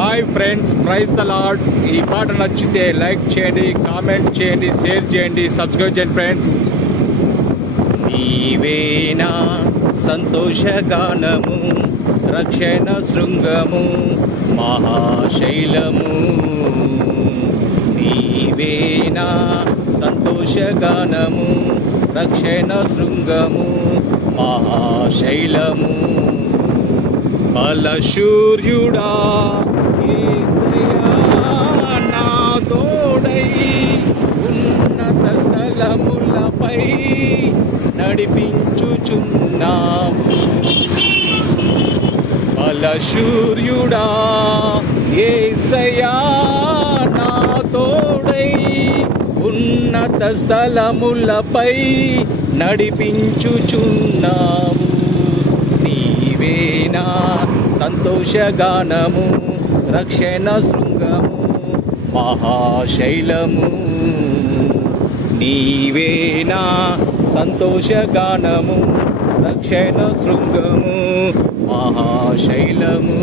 Hi friends, praise the Lord. ఈ పాట నచ్చితే లైక్ చేయండి, కామెంట్ చేయండి, షేర్ చేయండి, సబ్స్క్రైబ్ చేయండి ఫ్రెండ్స్. నీవేనా సంతోషగానము, రక్షణ శృంగము, మహాశైలము. నీవేనా సంతోషగానము, రక్షణ శృంగము, మహాశైలము. బలశూర్యుడా యేసయ్యా నా తోడై, ఉన్నత స్థలములపై నడిపించుచున్నావు. బలశూర్యుడా యేసయ్యా నా తోడై, ఉన్నత స్థలములపై నడిపించుచున్నావు. నీవేనా సంతోషగానము, రక్షణ శృంగము, మహాశైలము. నీవేనా సంతోషగానము, రక్షణ శృంగము, మహాశైలము.